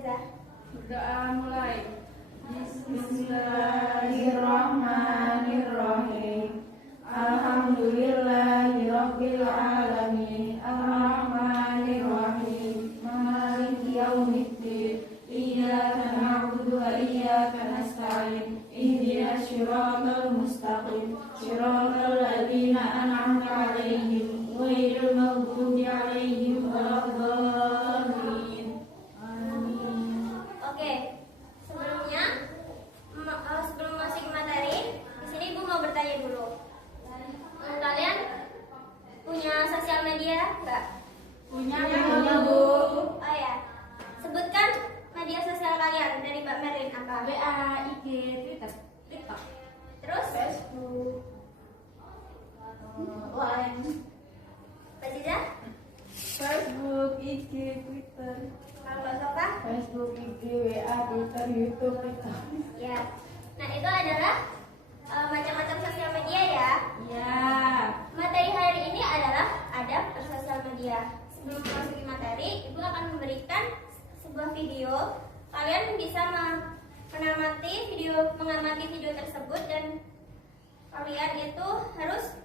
Aziza. Berdoa mulai. Bismillahirrahmanirrahim. Alhamdulillahirabbil alamin. Arrahmanirrahim. Maliki yaumiddin. Iyyaka na'budu wa iyyaka nasta'in. Ihdinas siratal mustaqim. Siratal ladzina an'amta 'alaihim ghairil maghdubi 'alaihim waladdallin. Oke, sebelumnya sebelum masuk ke materi, di sini Ibu mau bertanya dulu. Kalian punya sosial media nggak? Punya Bu. Oh ya, sebutkan media sosial kalian dari Mbak Merlin apa? WA, IG, Twitter, TikTok. Terus? Facebook, Line, Mbak Ziza? Facebook, IG, Twitter. Kalau Mbak Sofa? Facebook, IG, WA, Twitter, YouTube, TikTok. Ya. Nah, itu adalah macam-macam sosial media ya. Ya. Materi hari ini adalah adab bersosial media. Sebelum memasuki materi, Ibu akan memberikan sebuah video. Kalian bisa mengamati video tersebut dan kalian itu harus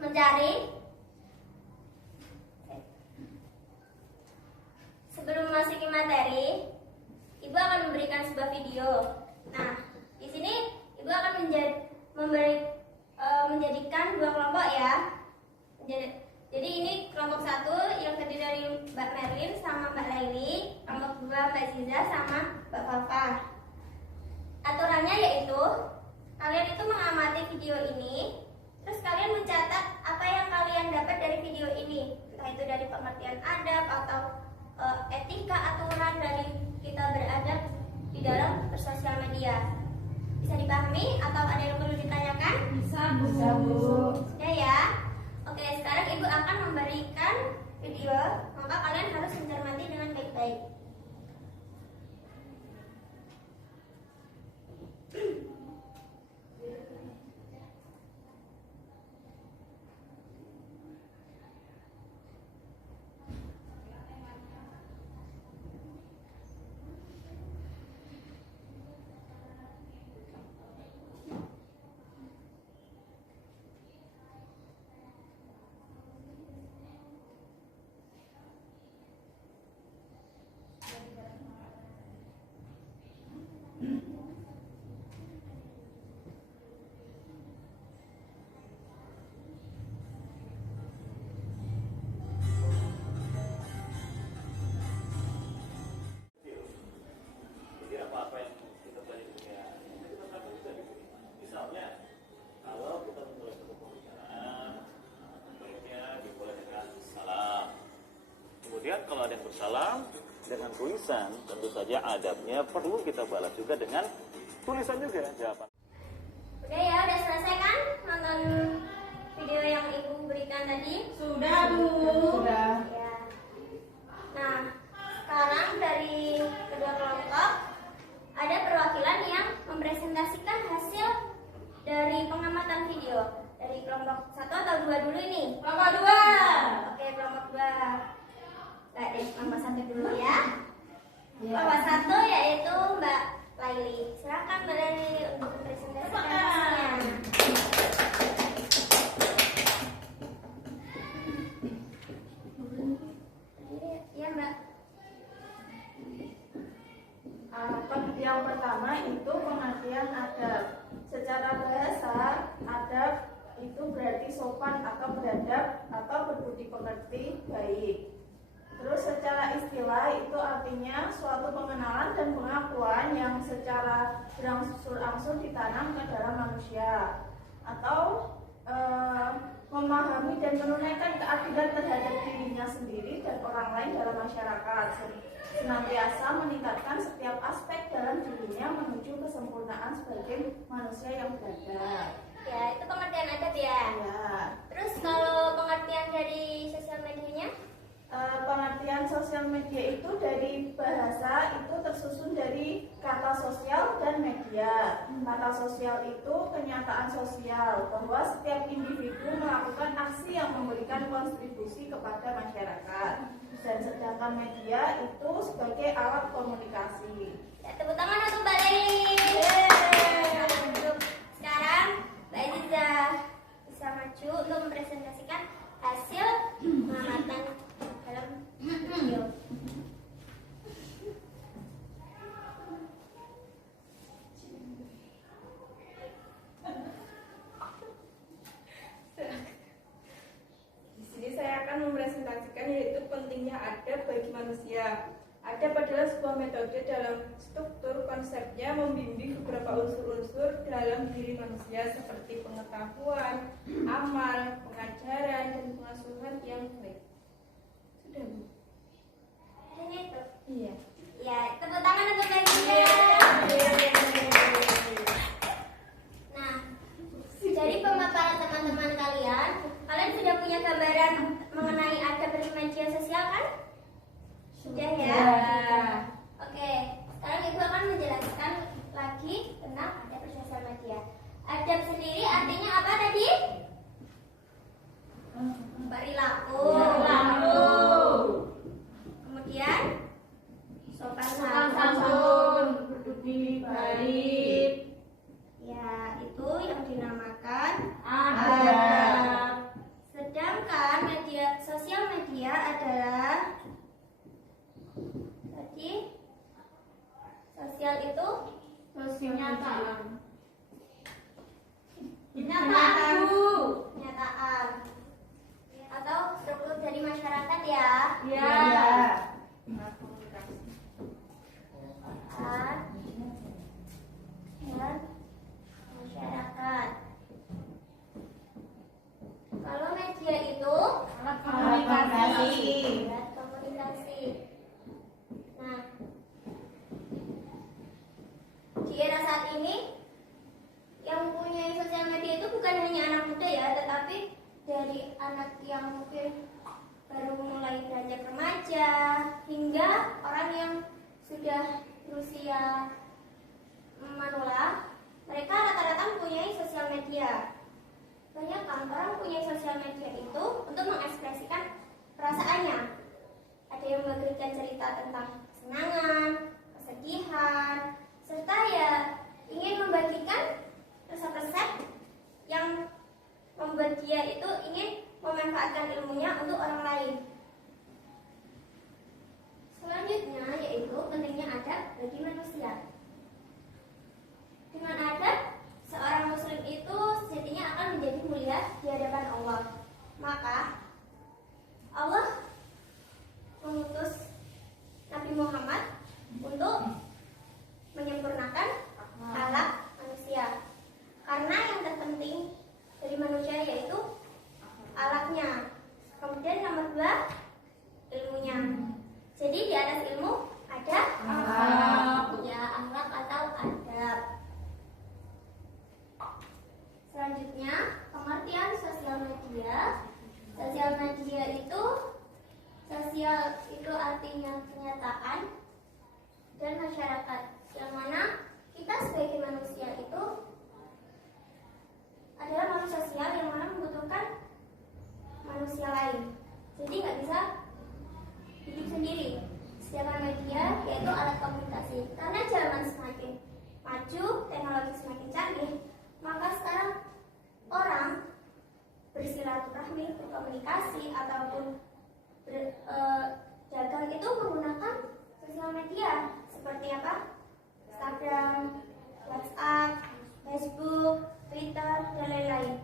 mencari. Sebelum memasuki materi, Ibu akan memberikan sebuah video. Nah, di sini Ibu akan menjadikan dua kelompok ya. Jadi ini kelompok satu yang terdiri dari Mbak Merlin sama Mbak Laili, kelompok dua Mbak Ziza sama Mbak Fafa. Aturannya yaitu kalian itu mengamati video ini, terus kalian mencatat apa yang kalian dapat dari video ini, entah itu dari pengertian adab atau etika aturan dari kita beradab di dalam bersosial media. Bisa dipahami atau ada yang perlu ditanyakan? Bisa, Bisa, Bu. Sudah ya. Oke, sekarang Ibu akan memberikan video, maka kalian harus mencermati dengan baik-baik. Jadi apa-apa yang kita pelajari di dunia kita terapkan juga di sini. Misalnya, kalau kita memulai satu pembicaraan, baiknya dimulai dengan salam. Kemudian kalau ada yang bersalam dengan tulisan, tentu saja adabnya perlu kita balas juga dengan tulisan juga jawaban. Udah ya, udah selesai kan nonton video yang Ibu berikan tadi? Sudah, Bu. Sudah. Ya. Nah, sekarang dari kedua kelompok ada perwakilan yang mempresentasikan hasil dari pengamatan video. Dari kelompok satu atau dua dulu ini? Kelompok dua. Oke, kelompok dua. Baik deh, kelompok satu dulu ya. Ya. Kelompok satu yaitu Mbak Laili. Silakan Mbak Laili untuk mempresentasikan hasilnya. Iya Mbak. Yang pertama itu pengertian adab. Secara bahasa, adab itu berarti sopan atau beradab atau berbudi pekerti baik. Terus secara istilah itu artinya suatu pengenalan dan pengakuan yang secara berangsur-angsur ditanam ke dalam manusia, atau memahami dan menunaikan keadilan terhadap dirinya sendiri dan orang lain dalam masyarakat, senantiasa meningkatkan setiap aspek dalam dirinya menuju kesempurnaan sebagai manusia yang beradab. Ya, itu pengertian adab ya. Ya. Terus kalau pengertian dari sosial medianya? Pengertian sosial media itu dari bahasa itu tersusun dari kata sosial dan media. Kata sosial itu kenyataan sosial bahwa setiap individu melakukan aksi yang memberikan kontribusi kepada masyarakat. Dan sedangkan media itu sebagai alat komunikasi. Ya, tepuk tangan untuk Mbak Leli. Sekarang Mbak Aziza bisa maju untuk mempresentasikan hasil pengamatan dalam video. Di sini saya akan mempresentasikan yaitu pentingnya adab bagi manusia. Adab adalah sebuah metode dalam struktur konsepnya membimbing beberapa unsur-unsur dalam diri manusia seperti pengetahuan, amal, pengajaran, dan pengasuhan yang baik. Sudah, Bu? Hanya itu. Iya. Ya, tepuk tangan untuk Mbak Aziza. Nah, dari pemaparan teman-teman kalian, kalian sudah punya gambaran mengenai adab bermedia sosial kan? Sudah ya? Oke, sekarang Ibu akan menjelaskan lagi tentang adab bersosial media. Adab sendiri artinya apa tadi? Perilaku. Kemudian sopan santun. Budi baik, Ya, itu yang dinamakan adab. Sedangkan sosial media adalah tadi sosial itu Kenyataan. kenyataan atau struktur dari masyarakat ya. Ya. Dan masyarakat. Kalau media itu Alat komunikasi. alat komunikasi. Nah, di era saat ini yang punya sosial media itu bukan hanya anak muda ya, tetapi dari anak yang mungkin baru mulai beranjak remaja hingga orang yang sudah berusia manula, mereka rata-rata mempunyai sosial media. Banyak kan orang punya sosial media itu untuk mengekspresikan perasaannya. Ada yang memberikan cerita tentang kesenangan, kesedihan, serta ya ingin membagikan resep-resep yang membuat dia itu ingin memanfaatkan ilmunya untuk orang lain. Selanjutnya yaitu pentingnya adab bagi manusia. Dengan adab, seorang muslim itu sejatinya akan menjadi mulia di hadapan Allah. Maka Allah mengutus Nabi Muhammad untuk menyempurnakan akhlak manusia. Karena yang terpenting dari manusia yaitu akhlaknya. Kemudian nomor 2, ilmunya. Jadi di atas ilmu ada Akhlak. ya, akhlak atau adab. Selanjutnya, pengertian sosial media. Sosial media itu artinya kenyataan dan masyarakat, yang mana kita sebagai manusia itu adalah makhluk sosial yang mana membutuhkan manusia lain. Jadi nggak bisa hidup sendiri. Sedangkan media yaitu alat komunikasi. Karena zaman semakin maju, teknologi semakin canggih, maka sekarang orang bersilaturahmi, berkomunikasi ataupun dagang itu menggunakan sosial media seperti apa? Instagram, WhatsApp, Facebook, Twitter, dan lain-lain.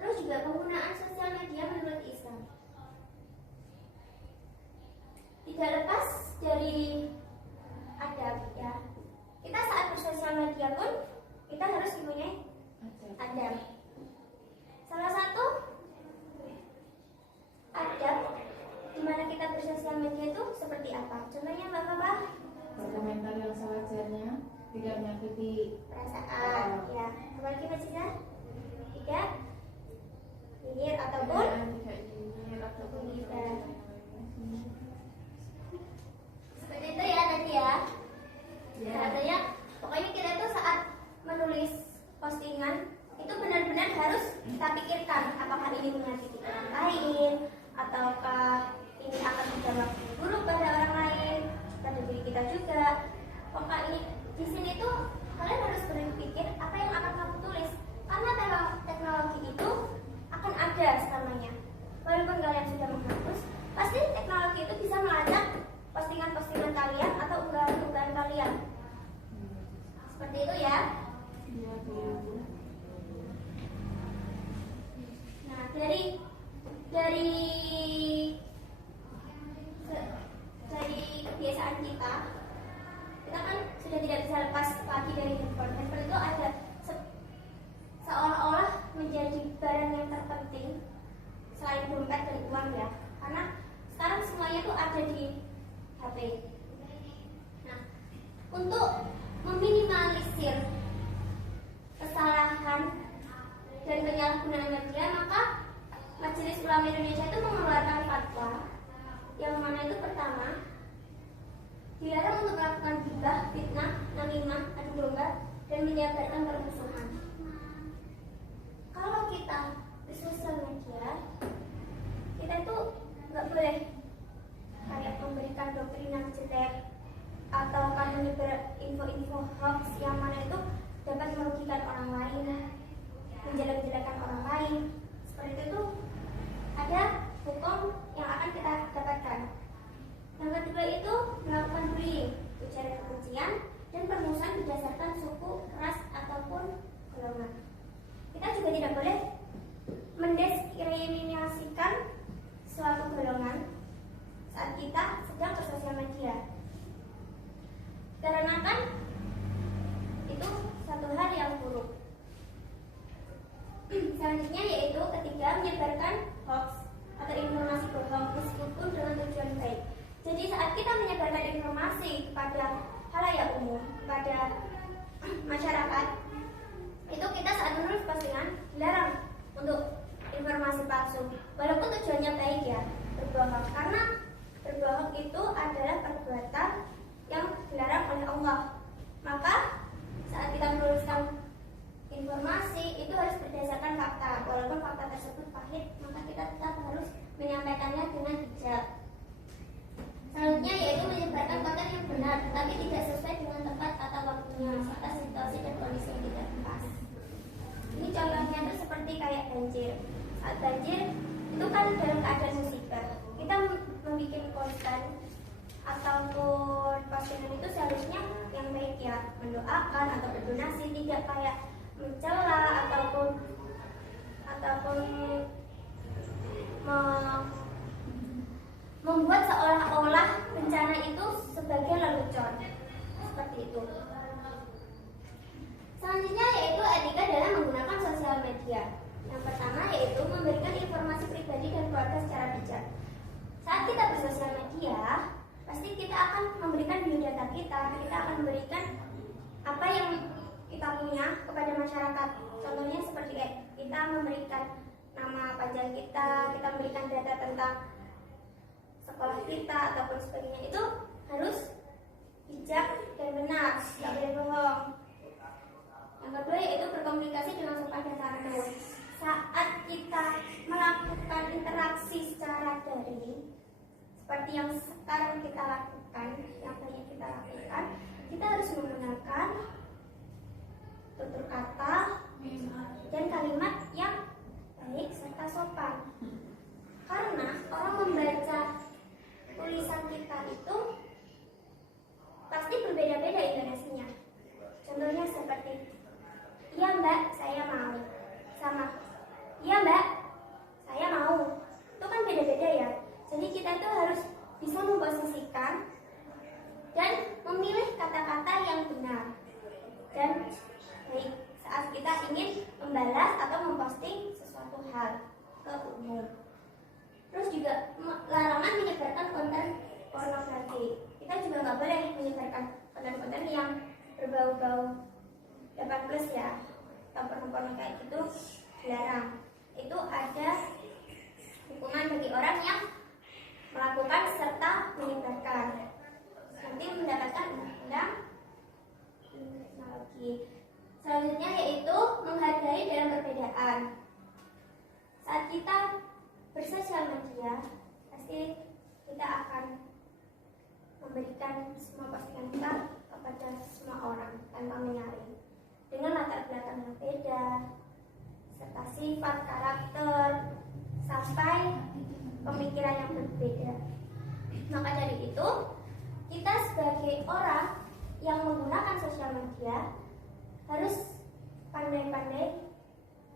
Terus juga penggunaan sosial media menurut Islam tidak lepas dari adab ya. Kita saat bersosial media pun kita harus mempunyai adab. Salah satu adab di mana kita bersosial media itu seperti apa? Contohnya Bapak-bapak, Berkomentar yang sewajarnya, tidak menyakiti perasaan ya. Apalagi Mbak Ciza? Tidak nyinyir ataupun tidak nyinyir ataupun gila. Seperti itu ya tadi ya. Katanya pokoknya kita tuh saat menulis postingan itu benar-benar harus kita pikirkan apakah ini menyakiti orang untuk meminimalisir kesalahan dan penyalahgunaan media, maka Majelis Ulama Indonesia itu mengeluarkan fatwa yang mana itu pertama, dilarang untuk melakukan gibah, fitnah, namimah, adu domba, dan menyebarkan permusuhan. Kalau kita di sosial media, kita itu nggak boleh kayak memberikan doktrin yang jelek atau kan menyebar info-info hoax yang mana itu dapat merugikan orang lain, menjelek-jelekan orang lain. Seperti itu ada hukum yang akan kita dapatkan. Yang kedua itu melakukan bullying, ujaran kebencian, dan permusuhan berdasarkan suku, ras, ataupun golongan. Kita juga tidak boleh mendiskriminasikan suatu golongan saat kita sedang bersosial media, karena kan itu satu hal yang buruk. Selanjutnya yaitu ketiga, menyebarkan hoax atau informasi bohong meskipun dengan tujuan baik. Jadi saat kita menyebarkan informasi kepada halayak umum, kepada masyarakat, itu kita saat menulis postingan dilarang untuk informasi palsu, walaupun tujuannya baik ya, berbohong. Karena berbohong itu adalah perbuatan yang dilarang oleh Allah. Maka saat kita menuliskan informasi itu harus berdasarkan fakta, walaupun fakta tersebut pahit, maka kita tetap harus menyampaikannya dengan bijak. Selanjutnya yaitu menyebarkan konten yang benar, tetapi tidak sesuai dengan tempat atau waktunya, serta situasi dan kondisi yang tidak pas. Ini contohnya itu seperti kayak banjir. Saat banjir itu kan dalam keadaan musibah, kita membuat konten ataupun postingan itu seharusnya yang baik ya, mendoakan atau berdonasi, tidak kayak mencela ataupun membuat seolah-olah bencana itu sebagai lelucon, seperti itu. Selanjutnya yaitu etika dalam menggunakan sosial media. Yang pertama yaitu memberikan informasi pribadi dan keluarga secara bijak. Saat kita bersosial media, pasti kita akan memberikan biodata kita akan memberikan apa yang kita punya kepada masyarakat. Contohnya seperti kita memberikan nama panjang kita memberikan data tentang sekolah kita ataupun sebagainya, itu harus bijak dan benar, tidak boleh bohong. Yang kedua yaitu berkomunikasi dengan sopan dan santun. Saat kita melakukan interaksi secara daring, seperti yang sekarang kita lakukan, yang banyak kita lakukan, kita harus menggunakan tutur kata dan kalimat yang baik serta sopan. Karena orang membaca tulisan kita itu pasti berbeda-beda intonasinya. Contohnya seperti, iya mbak, saya mau, sama iya mbak, saya mau. Itu kan beda-beda ya. Jadi kita itu harus bisa memposisikan dan memilih kata-kata yang benar dan baik saat kita ingin membalas atau memposting sesuatu hal ke umum. Terus juga larangan menyebarkan konten pornografi. Kita juga nggak boleh menyebarkan konten-konten yang berbau-bau 18 ya, atau porno-porno kayak gitu dilarang. Itu ada hukuman bagi orang yang melakukan serta menyebarkan, nanti mendapatkan undang-undang teknologi. Selanjutnya yaitu menghargai dalam perbedaan. Saat kita bersosial media, pasti kita akan memberikan semua postingan kita kepada semua orang tanpa menyaring, dengan latar belakang yang beda, serta sifat, karakter, sampai pemikiran yang berbeda. Maka dari itu, kita sebagai orang yang menggunakan sosial media harus pandai-pandai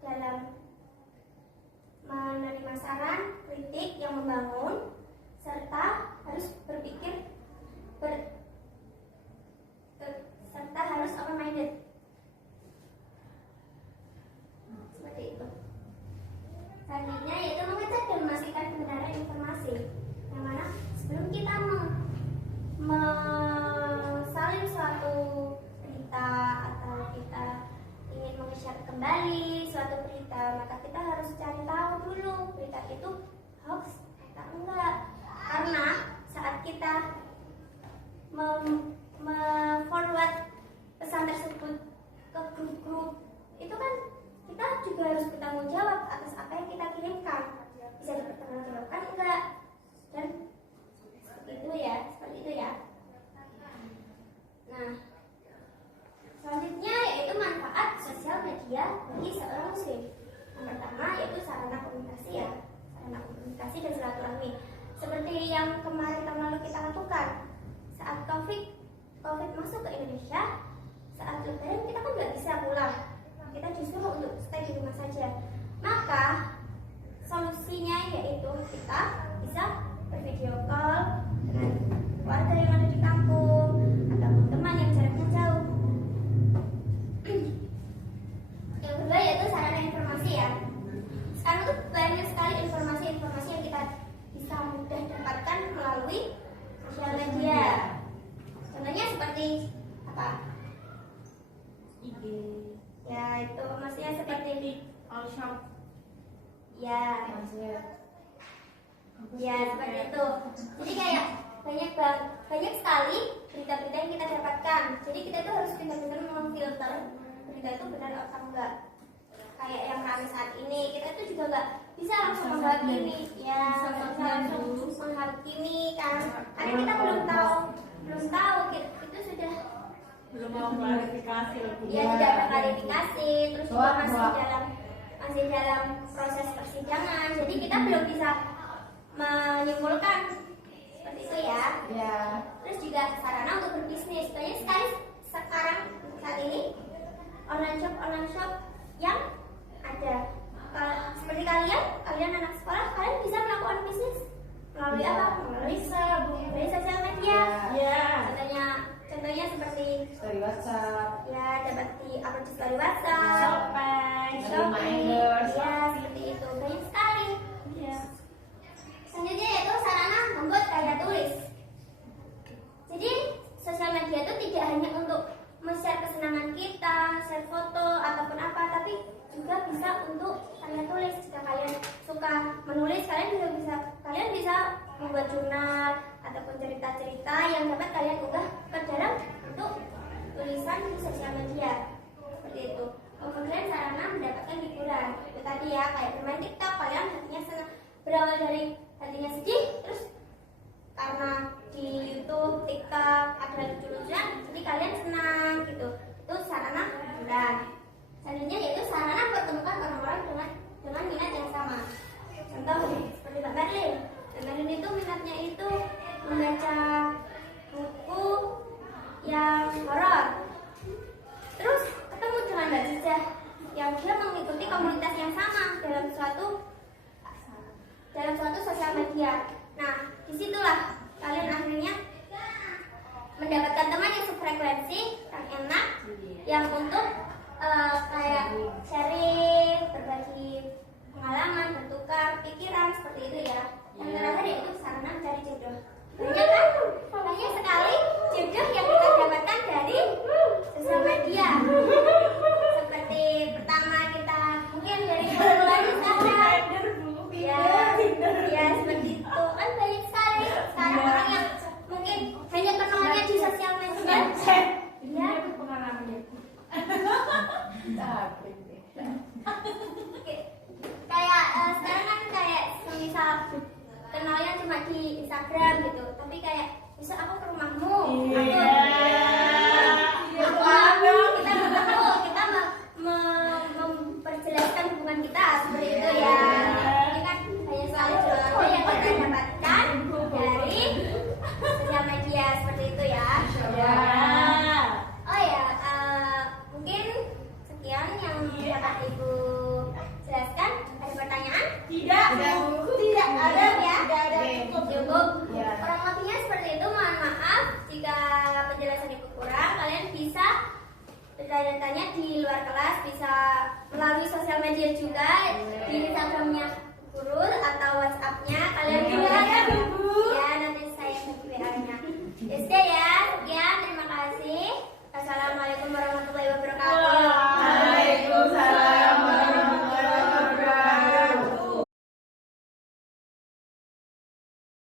dalam menerima saran, kritik yang membangun, serta harus berpikir serta harus open-minded. Seperti itu. Selanjutnya yaitu mengecek dan memastikan kebenaran informasi, yang mana sebelum kita salin suatu kemarin tahun lalu kita lakukan saat COVID masuk ke Indonesia, saat lebaran kita kan nggak bisa pulang, kita disuruh untuk stay di rumah saja. Maka solusinya yaitu kita bisa bervideo call dengan keluarga yang ada di kampung ataupun teman yang jaraknya jauh. Yang kedua yaitu sarana informasi ya. Sekarang tuh banyak sekali informasi yang kita bisa mudah dapatkan melalui sosial media. Contohnya seperti apa? IG, Ya itu maksudnya seperti all shop, ya budget. ya seperti itu. Jadi kayak banyak sekali berita-berita yang kita dapatkan. Jadi kita itu harus benar-benar memfilter berita itu benar atau enggak. Kayak yang rame saat ini, kita itu juga nggak bisa langsung menghakimi, ya nggak bisa langsung menghakimi kan, karena kita belum tahu itu sudah Belum mau klarifikasi lebih. ya tidak ada klarifikasi, terus juga masih dalam proses persidangan, jadi kita belum bisa menyimpulkan seperti itu ya. Ya. Terus juga sarana untuk berbisnis, banyak sekali sekarang saat ini online shop yang ada. Seperti kalian anak sekolah, kalian bisa melakukan bisnis melalui apa? Melalui sosial media. Ya. Contohnya seperti Story WhatsApp. ya dapat di-upload di story WhatsApp, Shopee, ya seperti itu, banyak sekali. Ya. Selanjutnya yaitu sarana membuat karya tulis. Jadi sosial media itu tidak hanya untuk men-share kesenangan kita, share foto ataupun apa, tapi juga bisa untuk karya tulis. Jika kalian suka menulis, kalian bisa membuat jurnal ataupun cerita-cerita yang dapat kalian unggah ke dalam bentuk tulisan di sosial media. Seperti itu. Kemudian sarana mendapatkan hiburan. Itu tadi ya, kayak bermain TikTok, kalian hatinya senang. Berawal dari hatinya sedih, terus karena di YouTube, TikTok ada lucu-lucuan, jadi kalian senang gitu. Itu sarana hiburan. Selanjutnya yaitu sarana pertemukan orang-orang dengan minat yang sama. Contoh seperti Mbak Merlin. Mbak Merlin itu minatnya itu membaca buku yang horor. Terus ketemu dengan Mbak Cica yang dia mengikuti komunitas yang sama dalam suatu sosial media. Nah, disitulah kalian akhirnya mendapatkan teman yang sefrekuensi, yang enak, yang untuk kayak sharing, berbagi pengalaman, bertukar pikiran seperti itu ya. Yang terakhir yaitu sarana mencari jodoh. Banyak sekali jodoh yang kita dapatkan dari sosial media. Seperti pertama kita mungkin dari pergaulan Instagram. Ya seperti itu kan banyak sekali. Sekarang orang yang mungkin hanya kenalnya di sosial media. Ya pengalaman. kayak sekarang kan kayak misal kenalnya cuma di Instagram gitu, tapi kayak besok aku ke rumahmu, kita memperjelaskan hubungan kita seperti itu ya. Ini kan banyak sekali jodoh yang kita dapatkan dari sosial media seperti itu ya. Oh ya, mungkin sekian yang dapat Ibu jelaskan. Ada pertanyaan? Tidak ada ya. Cukup. Kurang lebihnya seperti itu. Mohon maaf jika penjelasan Ibu kurang. Kalian bisa bertanya-tanya di luar kelas, bisa melalui sosial media juga di Instagramnya